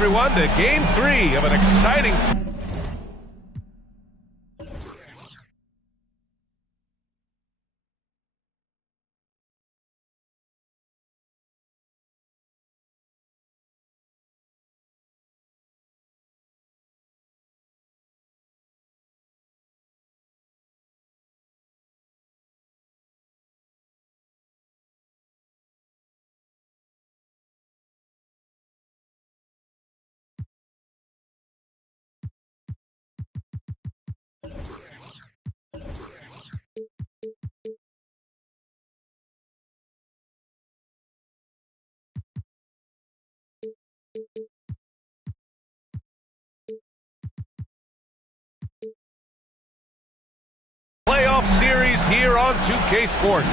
Everyone to Game 3 of an exciting... playoff series here on 2K Sports.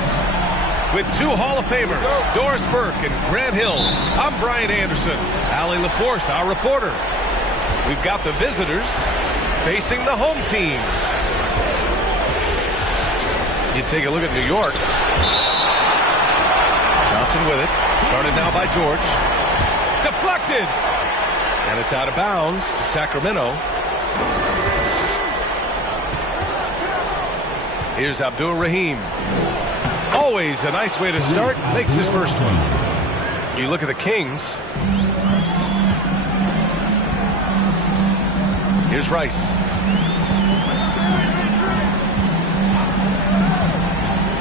With two Hall of Famers, Doris Burke and Grant Hill, I'm Brian Anderson. Allie LaForce, our reporter. We've got the visitors facing the home team. You take a look at New York. Johnson with it. Guarded now by George. Deflected! And it's out of bounds to Sacramento. Here's Abdul Rahim. Always a nice way to start. Makes his first one. You look at the Kings. Here's Rice.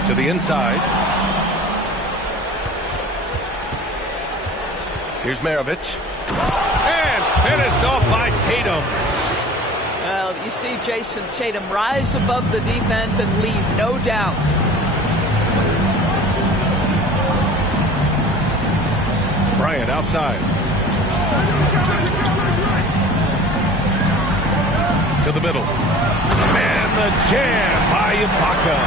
To the inside. Here's Maravich. And finished off by Tatum. Well, you see Jason Tatum rise above the defense and leave no doubt. Bryant outside. To the middle. And the jam by Ibaka.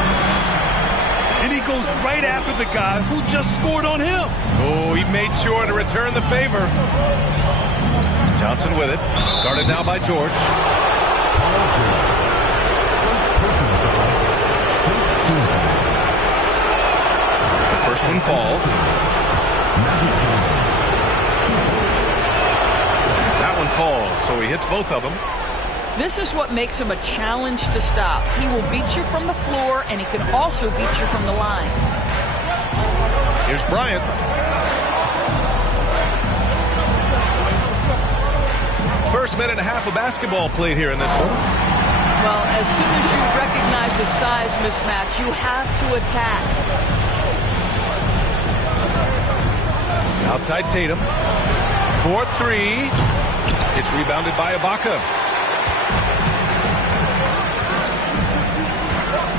And he goes right after the guy who just scored on him. Oh, he made sure to return the favor. Johnson with it. Guarded now by George. The first one falls. That one falls, so he hits both of them. This is what makes him a challenge to stop. He will beat you from the floor, and he can also beat you from the line. Here's Bryant. First minute and a half of basketball played here in this one. Well, as soon as you recognize the size mismatch, you have to attack. Outside Tatum. 4-3. It's rebounded by Ibaka.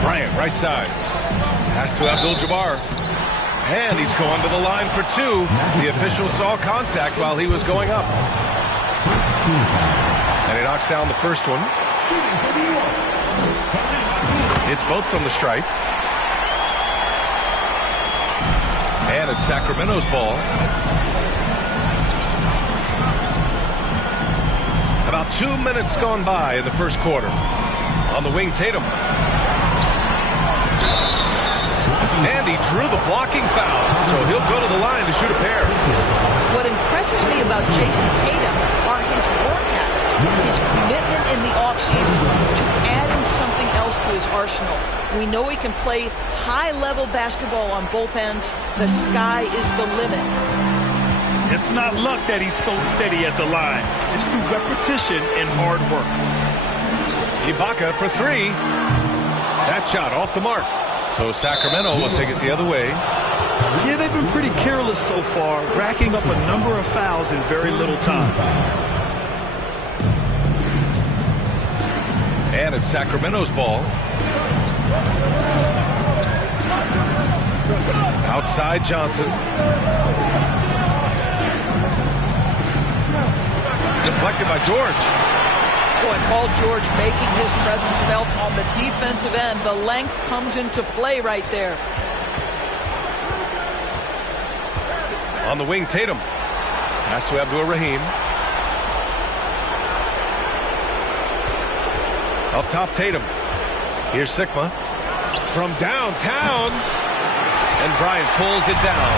Bryant, right side. Pass to Abdul-Jabbar. And he's going to the line for two. The official saw contact while he was going up. And he knocks down the first one. It's both from the stripe. And it's Sacramento's ball. About 2 minutes gone by in the first quarter. On the wing, Tatum. And he drew the blocking foul, so he'll go to the line to shoot a pair. What impresses me about Jason Tatum are his work habits, his commitment in the offseason to adding something else to his arsenal. We know he can play high-level basketball on both ends. The sky is the limit. It's not luck that he's so steady at the line. It's through repetition and hard work. Ibaka for three. That shot off the mark. So Sacramento will take it the other way. Yeah, they've been pretty careless so far, racking up a number of fouls in very little time. And it's Sacramento's ball. Outside Johnson. Deflected by George. Boy, Paul George making his presence felt on the defensive end. The length comes into play right there. On the wing, Tatum. Pass to Abdul Rahim. Up top, Tatum. Here's Sigma. From downtown. And Bryant pulls it down.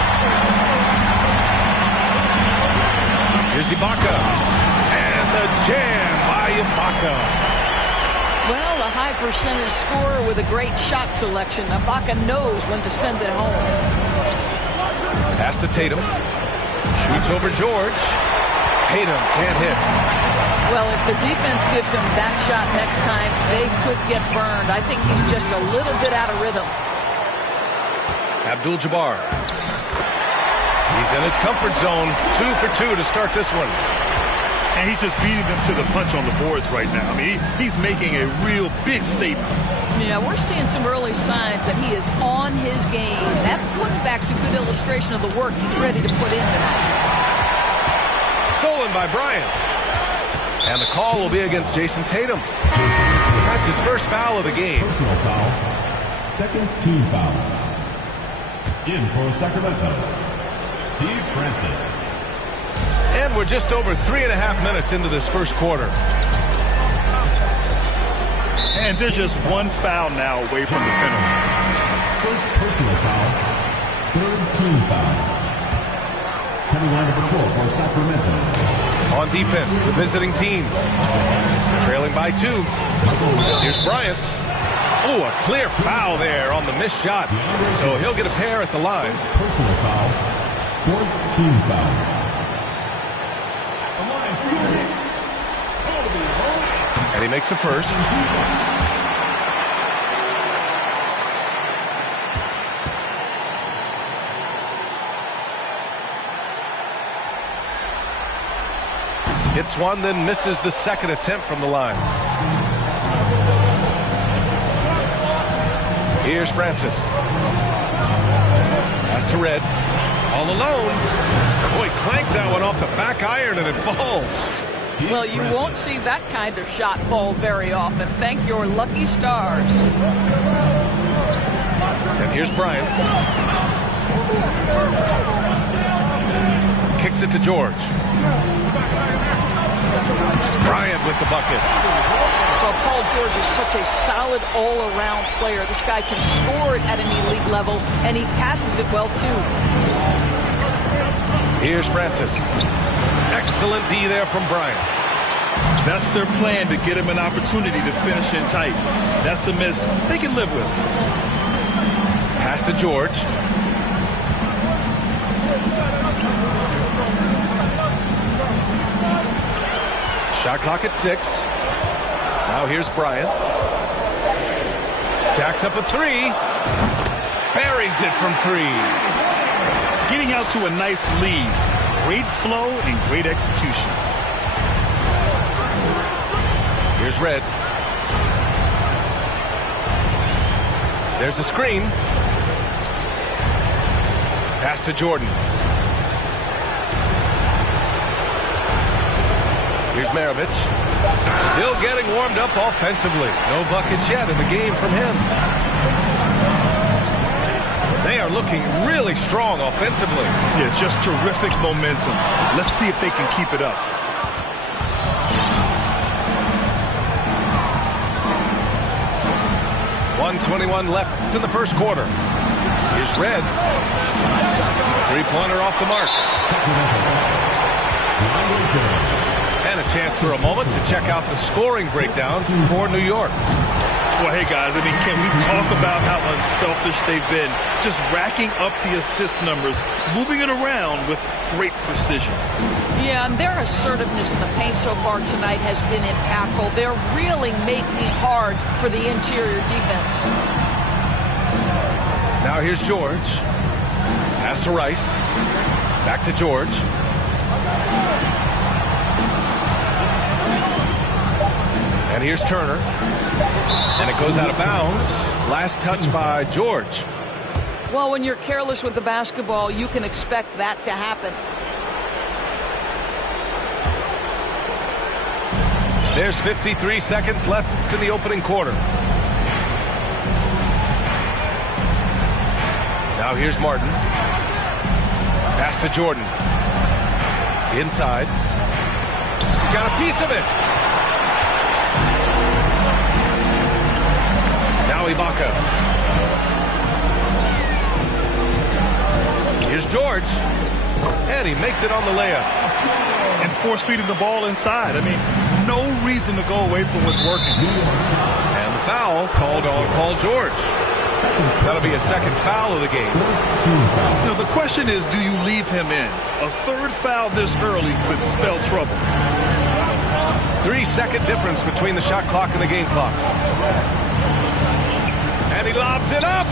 Here's Ibaka. And the jam by Ibaka. Well, a high percentage scorer with a great shot selection. Ibaka knows when to send it home. Pass to Tatum. Shoots over George. Tatum can't hit. Well, if the defense gives him that shot next time, they could get burned. I think he's just a little bit out of rhythm. Abdul-Jabbar. He's in his comfort zone. 2 for 2 to start this one. And he's just beating them to the punch on the boards right now. I mean, he's making a real big statement. Yeah, we're seeing some early signs that he is on his game. That putback's a good illustration of the work he's ready to put in tonight. Stolen by Bryant. And the call will be against Jason Tatum. That's his first foul of the game. Personal foul. Second team foul. In for Sacramento, Steve Francis. And we're just over 3.5 minutes into this first quarter. And there's just one foul now away from the center. First personal foul. Third team foul. Coming on number 4 for Sacramento. On defense, the visiting team. Trailing by 2. Here's Bryant. Oh, a clear foul there on the missed shot. So he'll get a pair at the line. Personal foul. Fourth team foul. And he makes a first. Hits one, then misses the second attempt from the line. Here's Francis. Pass to Red. All alone. Boy, clanks that one off the back iron and it falls. Well, you won't see that kind of shot fall very often. Thank your lucky stars. And here's Bryant. Kicks it to George. Bryant with the bucket. Well, Paul George is such a solid all-around player. This guy can score it at an elite level, and he passes it well, too. Here's Francis. Excellent D there from Bryant. That's their plan, to get him an opportunity to finish in tight. That's a miss they can live with. Pass to George. Shot clock at 6. Now here's Bryant. Jacks up a 3. Buries it from 3. Getting out to a nice lead. Great flow and great execution. Here's Red. There's a screen. Pass to Jordan. Here's Maravich. Still getting warmed up offensively. No buckets yet in the game from him. They are looking really strong offensively. Yeah, just terrific momentum. Let's see if they can keep it up. .121 left in the first quarter. Here's Red. Three-pointer off the mark. And a chance for a moment to check out the scoring breakdown for New York. Well, hey, guys, I mean, can we talk about how unselfish they've been? Just racking up the assist numbers, moving it around with great precision. Yeah, and their assertiveness in the paint so far tonight has been impactful. They're really making it hard for the interior defense. Now here's George. Pass to Rice. Back to George. And here's Turner. And it goes out of bounds. Last touch by George. Well, when you're careless with the basketball, you can expect that to happen. There's 53 seconds left in the opening quarter. Now here's Martin. Pass to Jordan. Inside. Got a piece of it. Now Ibaka. Here's George. And he makes it on the layup. And force feeding the ball inside. I mean, no reason to go away from what's working. And the foul called on Paul George. That'll be a second foul of the game. You know, the question is, do you leave him in? A third foul this early could spell trouble. 3-second difference between the shot clock and the game clock. And he lobs it up.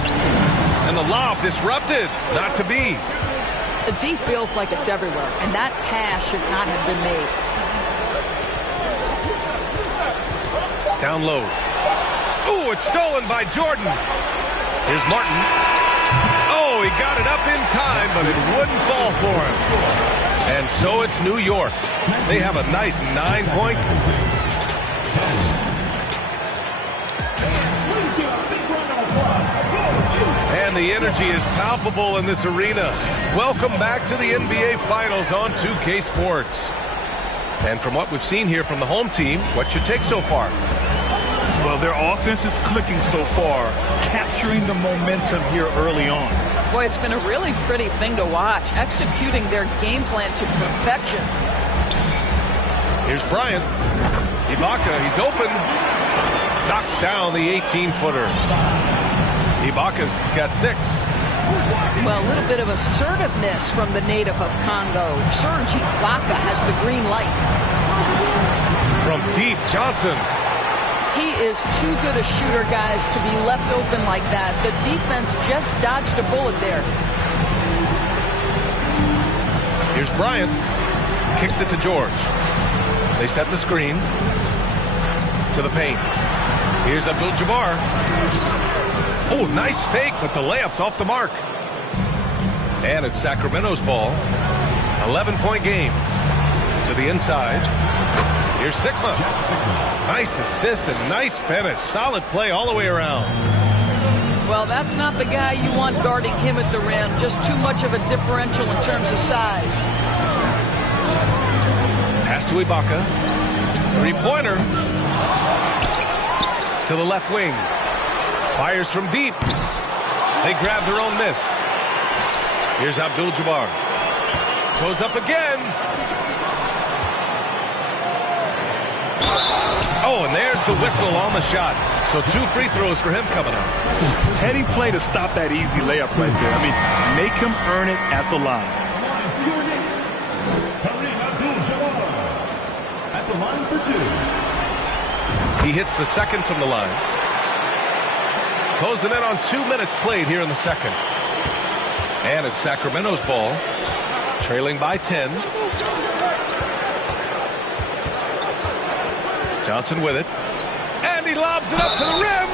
And the lob disrupted. Not to be. The D feels like it's everywhere, and that pass should not have been made. Down low. Oh, it's stolen by Jordan. Here's Martin. Oh, he got it up in time, but it wouldn't fall for him. And so it's New York. They have a nice 9-point. And the energy is palpable in this arena. Welcome back to the NBA Finals on 2K Sports. And from what we've seen here from the home team, what's your take so far? Well, their offense is clicking so far, capturing the momentum here early on. Boy, it's been a really pretty thing to watch, executing their game plan to perfection. Here's Bryant. Ibaka, he's open. Knocks down the 18-footer. Ibaka's got 6. Well, a little bit of assertiveness from the native of Congo. Serge Ibaka has the green light. From deep, Johnson. He is too good a shooter, guys, to be left open like that. The defense just dodged a bullet there. Here's Bryant. Kicks it to George. They set the screen to the paint. Here's Abdul-Jabbar. Oh, nice fake, but the layup's off the mark. And it's Sacramento's ball. 11-point game. To the inside. Here's Sigma. Nice assist and nice finish. Solid play all the way around. Well, that's not the guy you want guarding him at the rim. Just too much of a differential in terms of size. Pass to Ibaka. Three-pointer. To the left wing. Fires from deep. They grab their own miss. Here's Abdul-Jabbar. Goes up again. Oh, and there's the whistle on the shot. So 2 free throws for him coming up. Heady play to stop that easy layup right there. I mean, make him earn it at the line. At the line for 2. He hits the second from the line. Closed the net on 2 minutes played here in the second. And it's Sacramento's ball. Trailing by 10. Johnson with it. And he lobs it up to the rim.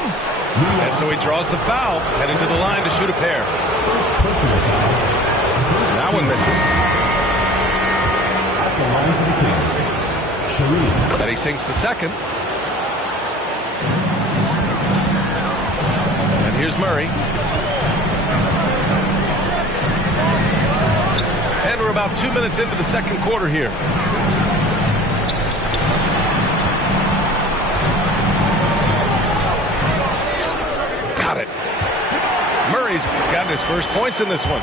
And so he draws the foul, heading to the line to shoot a pair. That one misses. At the line for the Kings, Sharif. And he sinks the second. And here's Murray. And we're about 2 minutes into the second quarter here. Got it. Murray's gotten his first points in this one.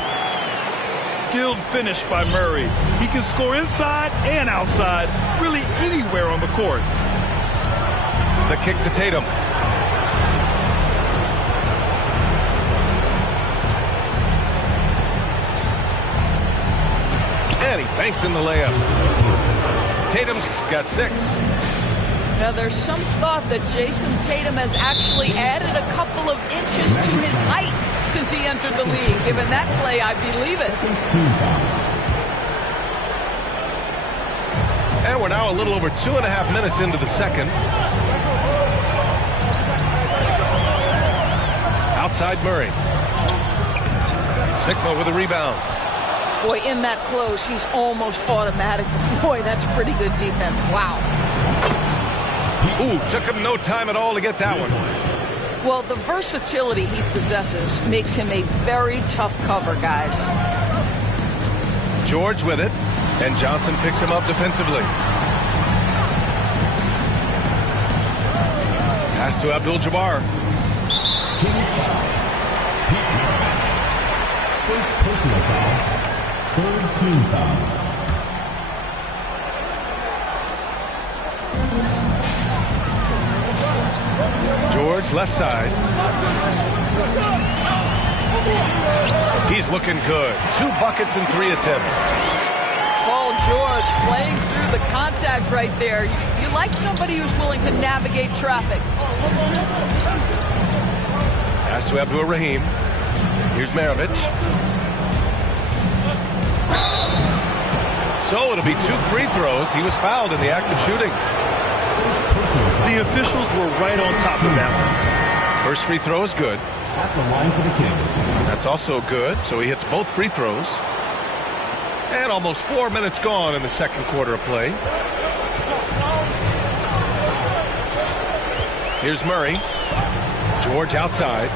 Skilled finish by Murray. He can score inside and outside, really anywhere on the court. The kick to Tatum. And he banks in the layup. Tatum's got 6. Now, there's some thought that Jason Tatum has actually added a couple of inches to his height since he entered the league. Given that play, I believe it. And we're now a little over 2.5 minutes into the second. Outside Murray. Sigma with a rebound. Boy, in that close, he's almost automatic. Boy, that's pretty good defense. Wow. Ooh, took him no time at all to get that one. Well, the versatility he possesses makes him a very tough cover, guys. George with it, and Johnson picks him up defensively. Pass to Abdul-Jabbar. First personal foul. Third team foul. George, left side. He's looking good. 2 buckets and 3 attempts. Paul George playing through the contact right there. You like somebody who's willing to navigate traffic. Pass to Abdul Rahim. Here's Maravich. So it'll be 2 free throws. He was fouled in the act of shooting. The officials were right on top of that one. First free throw is good. At the line for the Kings. That's also good. So he hits both free throws. And almost 4 minutes gone in the second quarter of play. Here's Murray. George outside.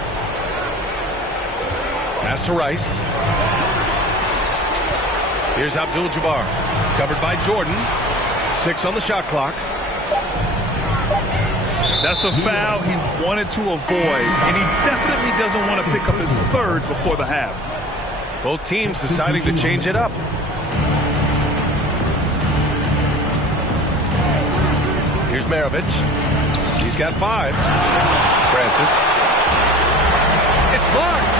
Pass to Rice. Here's Abdul-Jabbar. Covered by Jordan. 6 on the shot clock. That's a foul he wanted to avoid, and he definitely doesn't want to pick up his third before the half. Both teams deciding to change it up. Here's Maravich. He's got 5. Francis. It's blocked.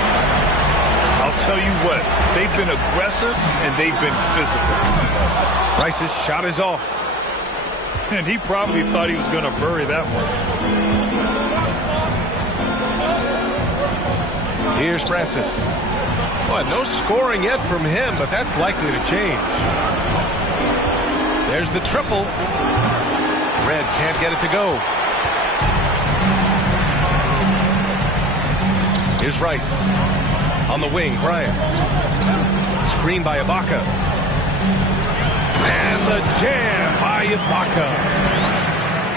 I'll tell you what, they've been aggressive and they've been physical. Rice's shot is off. And he probably thought he was going to bury that one. Here's Francis. Well, no scoring yet from him, but that's likely to change. There's the triple. Red can't get it to go. Here's Rice. On the wing, Bryant. Screen by Ibaka. And the jam by Ibaka.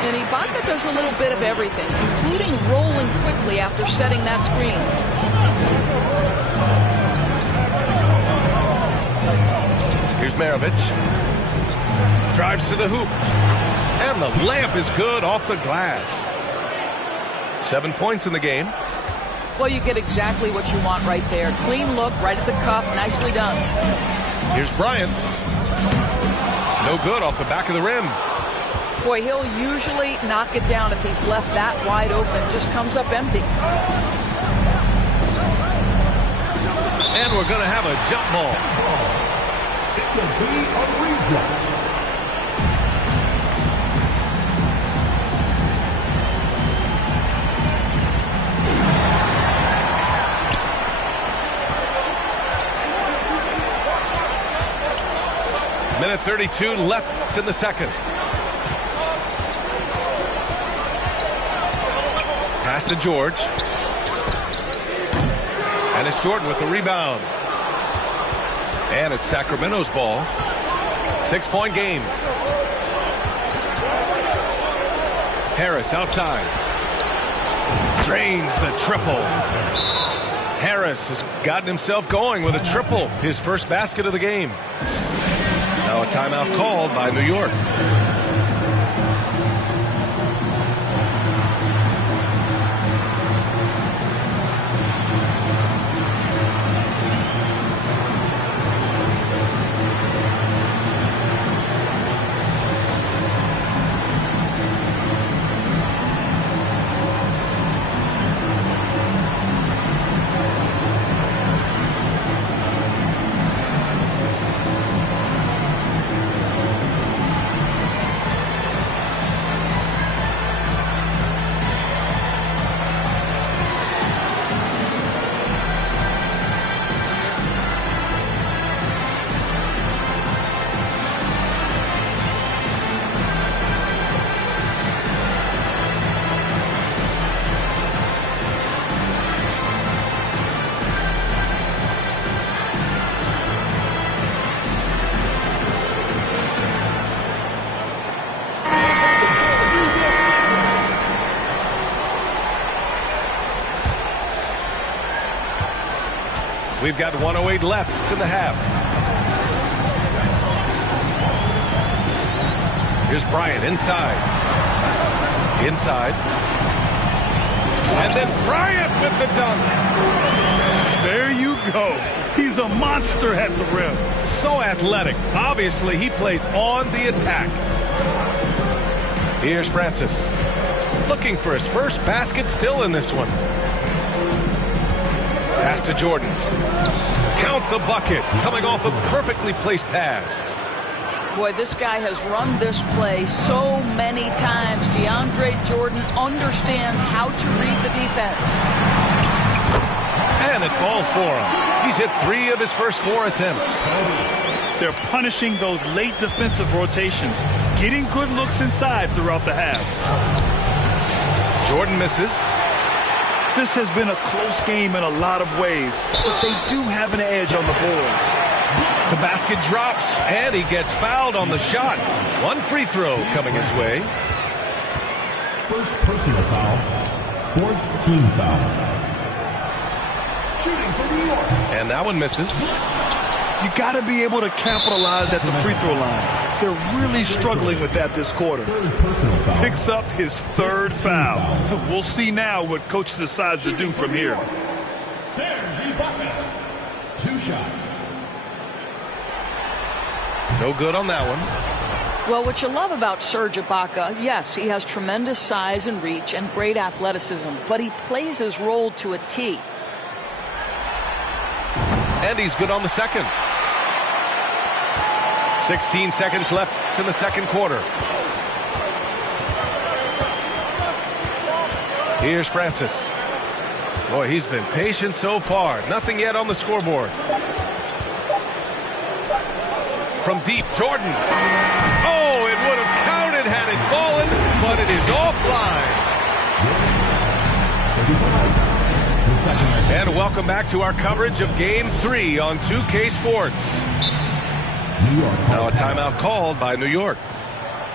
And Ibaka does a little bit of everything, including rolling quickly after setting that screen. Here's Maravich. Drives to the hoop. And the layup is good off the glass. 7 points in the game. Well, you get exactly what you want right there. Clean look, right at the cup, nicely done. Here's Bryant. No good off the back of the rim. Boy, he'll usually knock it down if he's left that wide open. Just comes up empty. And we're going to have a jump ball. It will be a reject. Minute 32 left in the second. Pass to George. And it's Jordan with the rebound. And it's Sacramento's ball. 6-point game. Harris outside. Drains the triple. Harris has gotten himself going with a triple. His first basket of the game. Now a timeout called by New York. We've got 1:08 left in the half. Here's Bryant inside. Inside. And then Bryant with the dunk. There you go. He's a monster at the rim. So athletic. Obviously, he plays on the attack. Here's Francis. Looking for his first basket still in this one. Pass to Jordan. Count the bucket. Coming off a perfectly placed pass. Boy, this guy has run this play so many times. DeAndre Jordan understands how to read the defense. And it falls for him. He's hit 3 of his first 4 attempts. They're punishing those late defensive rotations, getting good looks inside throughout the half. Jordan misses. This has been a close game in a lot of ways, but they do have an edge on the boards. The basket drops, and he gets fouled on the shot. 1 free throw coming his way. First personal foul. 4th team foul. Shooting for New York. And that one misses. You got to be able to capitalize at the free throw line. They're really struggling with that this quarter. Picks up his 3rd foul. We'll see now what coach decides to do from here. Serge Ibaka. 2 shots. No good on that one. Well, what you love about Serge Ibaka, yes, he has tremendous size and reach and great athleticism, but he plays his role to a T. And he's good on the second. 16 seconds left in the second quarter. Here's Francis. Boy, he's been patient so far. Nothing yet on the scoreboard. From deep, Jordan. Oh, it would have counted had it fallen, but it is offline. And welcome back to our coverage of Game 3 on 2K Sports. Now a timeout called by New York.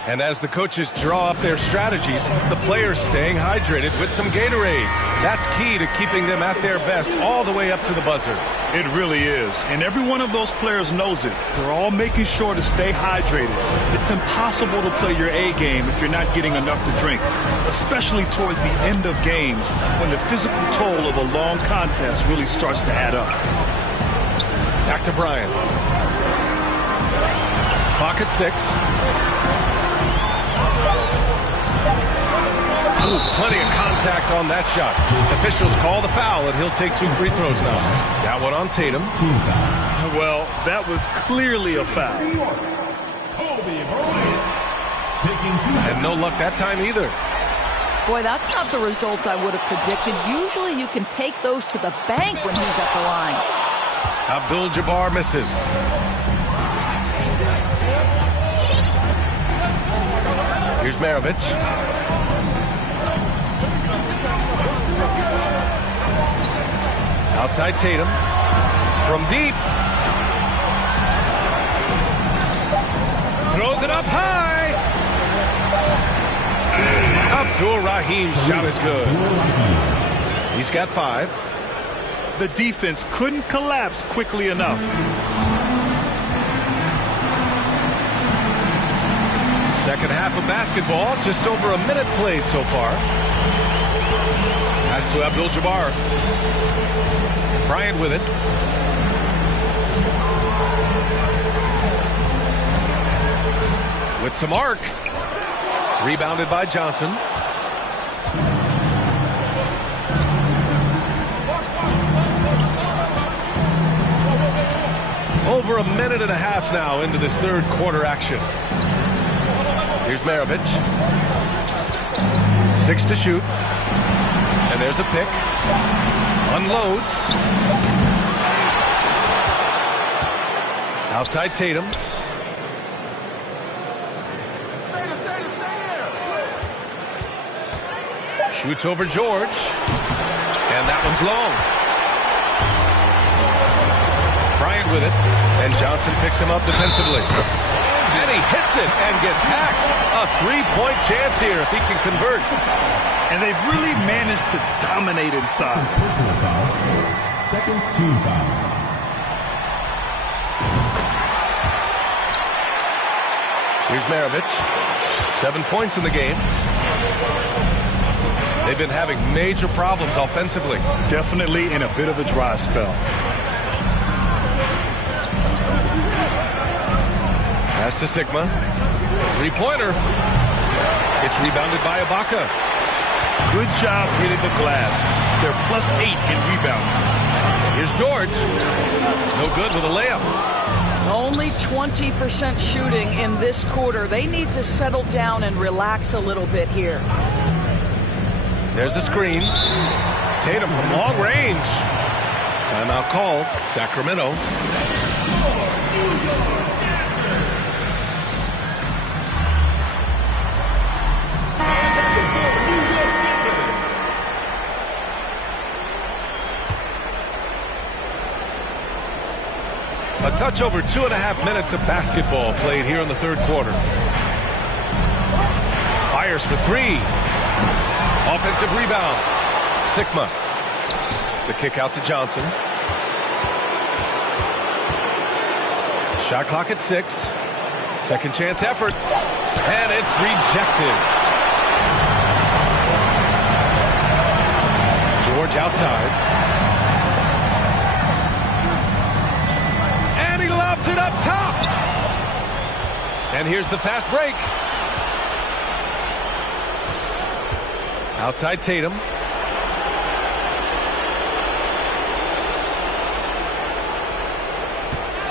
And as the coaches draw up their strategies, the players staying hydrated with some Gatorade. That's key to keeping them at their best all the way up to the buzzer. It really is. And every one of those players knows it. They're all making sure to stay hydrated. It's impossible to play your A game if you're not getting enough to drink, especially towards the end of games when the physical toll of a long contest really starts to add up. Back to Bryant. Clock at 6. Ooh, plenty of contact on that shot. Officials call the foul, and he'll take 2 free throws now. That one on Tatum. Well, that was clearly a foul. And no luck that time either. Boy, that's not the result I would have predicted. Usually you can take those to the bank when he's at the line. Abdul-Jabbar misses. Here's Maravich. Outside Tatum. From deep. Throws it up high. Abdul-Rahim's shot is good. He's got 5. The defense couldn't collapse quickly enough. Second half of basketball, just over a minute played so far. Pass to Abdul-Jabbar. Bryant with it. With some arc. Rebounded by Johnson. Over a minute and a half now into this third quarter action. Here's Maravich. 6 to shoot. And there's a pick. Unloads. Outside Tatum. Shoots over George. And that one's long. Bryant with it. And Johnson picks him up defensively. And he hits it and gets hacked. A 3-point chance here if he can convert. And they've really managed to dominate inside. Personal foul. Second team foul. Here's Maravich. 7 points in the game. They've been having major problems offensively. Definitely in a bit of a dry spell. Pass to Sigma. Three-pointer. It's rebounded by Ibaka. Good job hitting the glass. They're +8 in rebounding. Here's George. No good with a layup. Only 20% shooting in this quarter. They need to settle down and relax a little bit here. There's a screen. Tatum from long range. Timeout called. Sacramento. A touch over 2.5 minutes of basketball played here in the third quarter. Fires for three. Offensive rebound. Sigma. The kick out to Johnson. Shot clock at 6. Second chance effort. And it's rejected. George outside. It up top. And here's the fast break. Outside Tatum.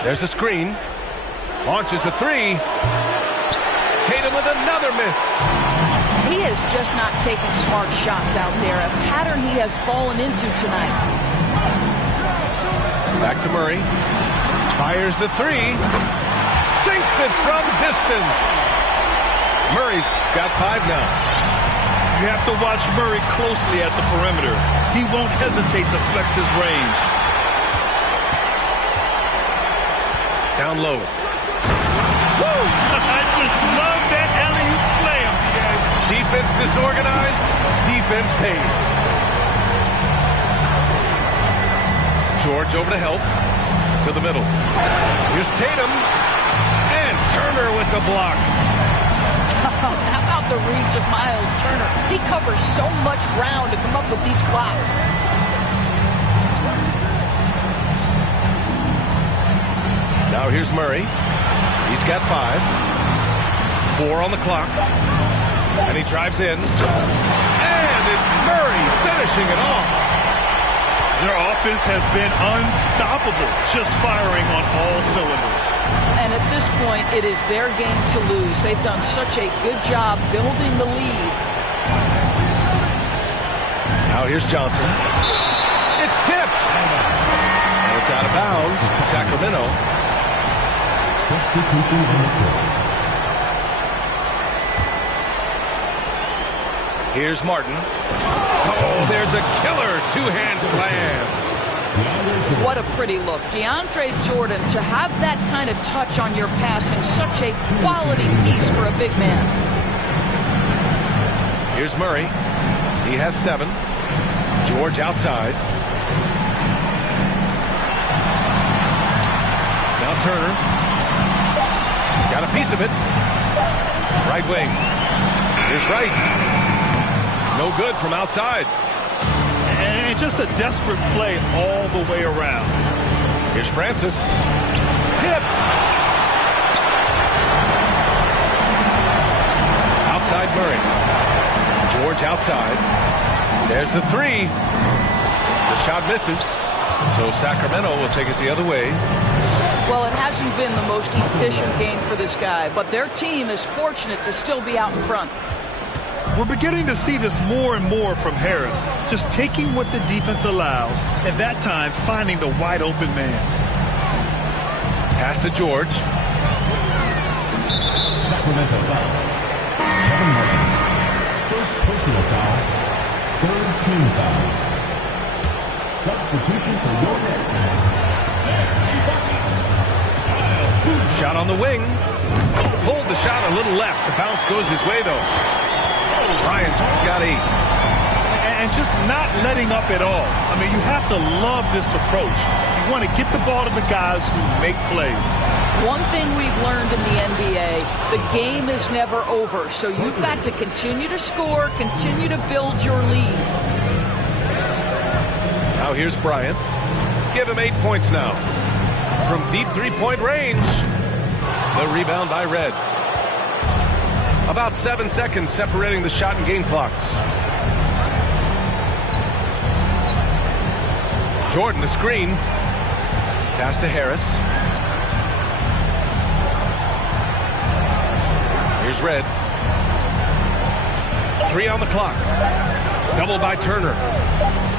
There's a screen. Launches a three. Tatum with another miss. He is just not taking smart shots out there. A pattern he has fallen into tonight. Back to Murray. Fires the three. Sinks it from distance. Murray's got 5 now. You have to watch Murray closely at the perimeter. He won't hesitate to flex his range. Down low. Woo! I just love that alley-oop slam. Defense disorganized. Defense pays. George over to help. To the middle. Here's Tatum. And Turner with the block. How about the reach of Miles Turner? He covers so much ground to come up with these blocks. Now here's Murray. He's got 5. 4 on the clock. And he drives in. And it's Murray finishing it off. Their offense has been unstoppable, just firing on all cylinders. And at this point, it is their game to lose. They've done such a good job building the lead. Now here's Johnson. It's tipped. And it's out of bounds. Sacramento. Substitution on the court. Here's Martin. Oh, there's a killer two-hand slam. What a pretty look. DeAndre Jordan, to have that kind of touch on your passing, such a quality piece for a big man. Here's Murray. He has 7. George outside. Now Turner. Got a piece of it. Right wing. Here's Rice. No good from outside. And just a desperate play all the way around. Here's Francis. Tipped. Outside Murray. George outside. There's the three. The shot misses. So Sacramento will take it the other way. Well, it hasn't been the most efficient game for this guy, but their team is fortunate to still be out in front. We're beginning to see this more and more from Harris, just taking what the defense allows, and that time finding the wide open man. Pass to George. Sacramento foul. Kevin Martin. First personal foul. Third team foul. Substitution for your Knicks. Shot on the wing. Pulled the shot a little left. The bounce goes his way, though. Bryant's got 8. And just not letting up at all. I mean, you have to love this approach. You want to get the ball to the guys who make plays. One thing we've learned in the NBA, the game is never over. So you've got to continue to score, continue to build your lead. Now here's Bryant. Give him 8 points now. From deep three-point range. The The rebound by Red. About 7 seconds separating the shot and game clocks. Jordan, the screen. Pass to Harris. Here's Red. 3 on the clock. Double by Turner.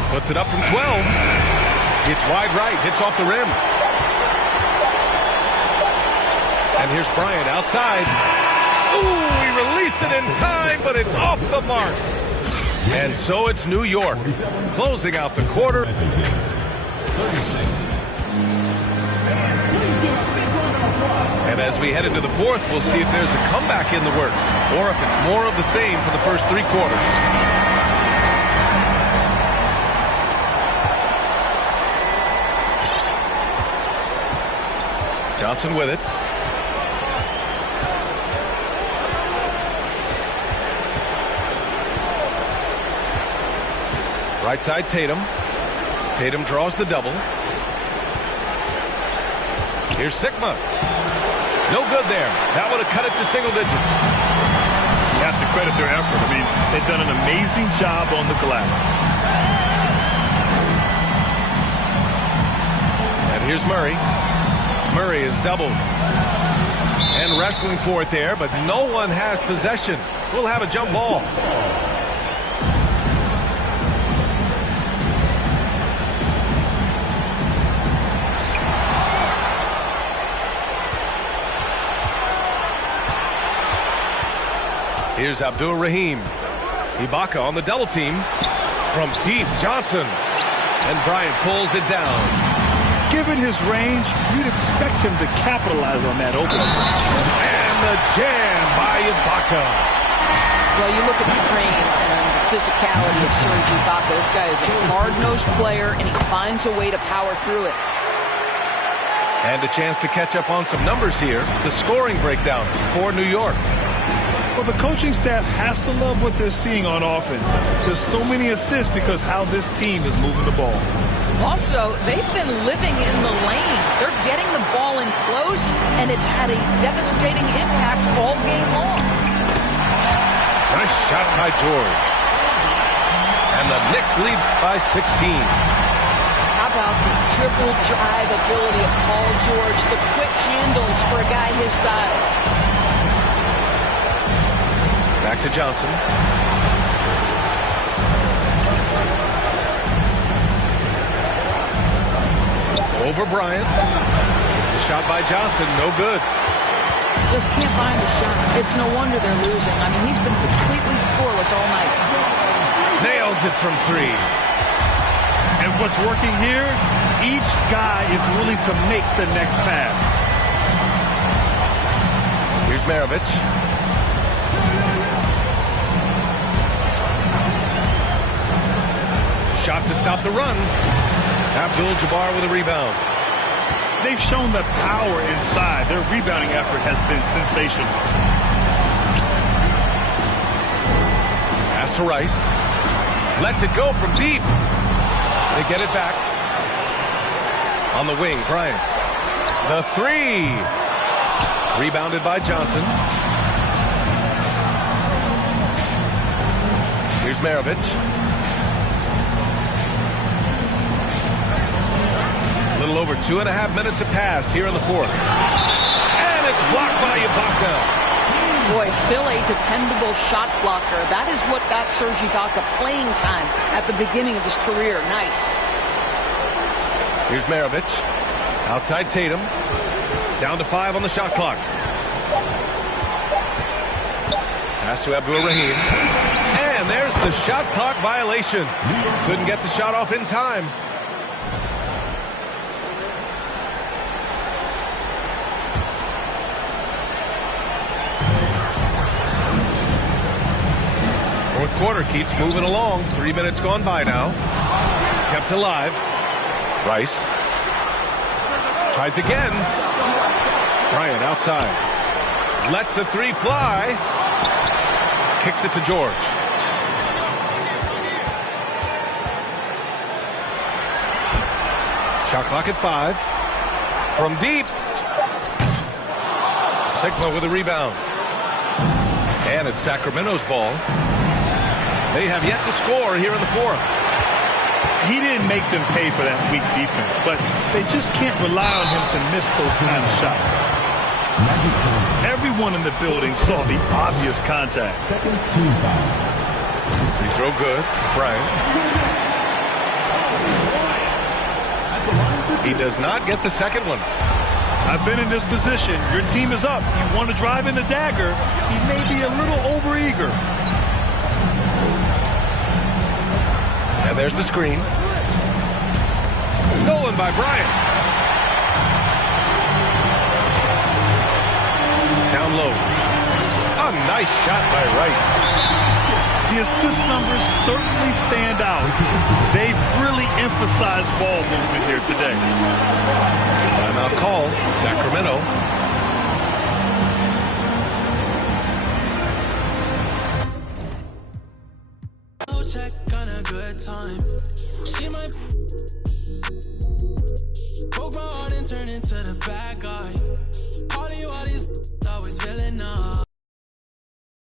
Puts it up from 12. It's wide right. Hits off the rim. And here's Bryant outside. Ooh, he released it in time, but it's off the mark. And so it's New York closing out the quarter. And as we head into the fourth, we'll see if there's a comeback in the works or if it's more of the same for the first 3 quarters. Johnson with it. Right side, Tatum. Tatum draws the double. Here's Sigma. No good there. That would have cut it to single digits. You have to credit their effort. I mean, they've done an amazing job on the glass. And here's Murray. Murray is doubled. And wrestling for it there, but no one has possession. We'll have a jump ball. Here's Abdul-Rahim. Ibaka on the double team. From deep, Johnson. And Bryant pulls it down. Given his range, you'd expect him to capitalize on that opening. And the jam by Ibaka. Well, you look at the frame and the physicality of Serge Ibaka. This guy is a hard-nosed player, and he finds a way to power through it. And a chance to catch up on some numbers here. The scoring breakdown for New York. Well, the coaching staff has to love what they're seeing on offense. There's so many assists because how this team is moving the ball. Also, they've been living in the lane. They're getting the ball in close, and it's had a devastating impact all game long. Nice shot by George. And the Knicks lead by 16. How about the dribble drive ability of Paul George, the quick handles for a guy his size. Back to Johnson. Over Bryant. The shot by Johnson, no good. Just can't find a shot. It's no wonder they're losing. I mean, he's been completely scoreless all night. Nails it from 3. And what's working here, each guy is willing to make the next pass. Here's Maravich. Shot to stop the run. Abdul-Jabbar with a rebound. They've shown the power inside. Their rebounding effort has been sensational. Pass to Rice. Lets it go from deep. They get it back. On the wing, Bryant. The 3. Rebounded by Johnson. Here's Maravich. A little over 2.5 minutes have passed here in the fourth. And it's blocked by Ibaka. Boy, still a dependable shot blocker. That is what got Serge Ibaka playing time at the beginning of his career. Nice. Here's Maravich. Outside Tatum. Down to 5 on the shot clock. Pass to Abdul-Rahim. And there's the shot clock violation. Couldn't get the shot off in time. Fourth quarter keeps moving along. 3 minutes gone by now. Kept alive. Rice. Tries again. Bryant outside. Lets the 3 fly. Kicks it to George. Shot clock at 5. From deep. Sigma with a rebound. And it's Sacramento's ball. They have yet to score here in the fourth. He didn't make them pay for that weak defense, but they just can't rely on him to miss those kind of shots. Everyone in the building saw the obvious contact. Second team foul. Free throw good. Bryant. He does not get the second one. I've been in this position. Your team is up. You want to drive in the dagger. He may be a little overeager. And there's the screen. Stolen by Bryant. Down low. A nice shot by Rice. The assist numbers certainly stand out. They've really emphasized ball movement here today. Timeout call, Sacramento. Check on a good time. She might broke my heart and turn into the bad guy. All these always feeling nice.